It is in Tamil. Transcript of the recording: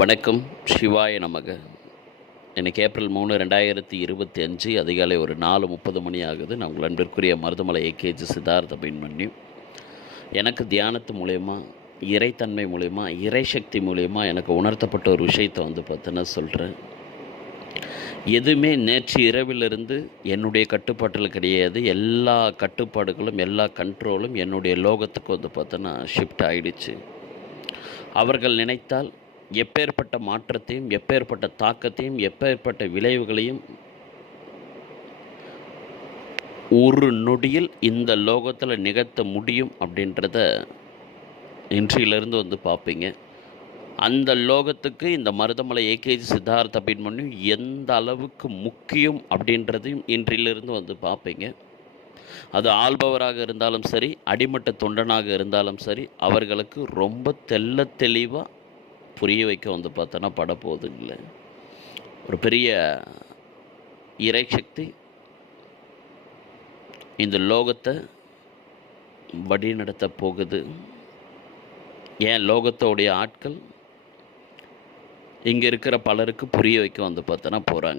வணக்கம். சிவாய நமக. இன்னைக்கு ஏப்ரல் 3, 2025 அதிகாலை ஒரு 4:30 மணி ஆகுது. நான் உங்கள் அன்பிற்குரிய மருதமலை ஏகேஜி சித்தார்த்த அபிமன்யு. எனக்கு தியானத்து மூலயமா, இறைத்தன்மை மூலயமா, இறைசக்தி மூலயமா எனக்கு உணர்த்தப்பட்ட ஒரு விஷயத்தை பார்த்தீங்கன்னா சொல்கிறேன். எதுவுமே நேற்று இரவிலிருந்து என்னுடைய கட்டுப்பாட்டில் கிடையாது. எல்லா கட்டுப்பாடுகளும், எல்லா கண்ட்ரோலும் என்னுடைய லோகத்துக்கு பார்த்தோன்னா ஷிஃப்ட் ஆகிடுச்சு. அவர்கள் நினைத்தால் எப்பேற்பட்ட மாற்றத்தையும், எப்பேற்பட்ட தாக்கத்தையும், எப்பேற்பட்ட விளைவுகளையும் ஒரு நொடியில் இந்த லோகத்தில் நிகழ்த்த முடியும் அப்படின்றத இன்றையிலிருந்து பார்ப்பீங்க. அந்த லோகத்துக்கு இந்த மருதமலை ஏகேஜி சித்தார்த்த அபிமன்யு எந்த அளவுக்கு முக்கியம் அப்படின்றதையும் இன்றையிலிருந்து பார்ப்பீங்க. அது ஆள்பவராக இருந்தாலும் சரி, அடிமட்ட தொண்டனாக இருந்தாலும் சரி, அவர்களுக்கு ரொம்ப தெளிவாக புரிய வைக்க பார்த்தோன்னா படப்போகுதுங்கள. ஒரு பெரிய இறைசக்தி இந்த லோகத்தை வழிநடத்த போகுது. ஏன் லோகத்தோடைய ஆட்கள் இங்கே இருக்கிற பலருக்கு புரிய வைக்க பார்த்தோன்னா போகிறாங்க.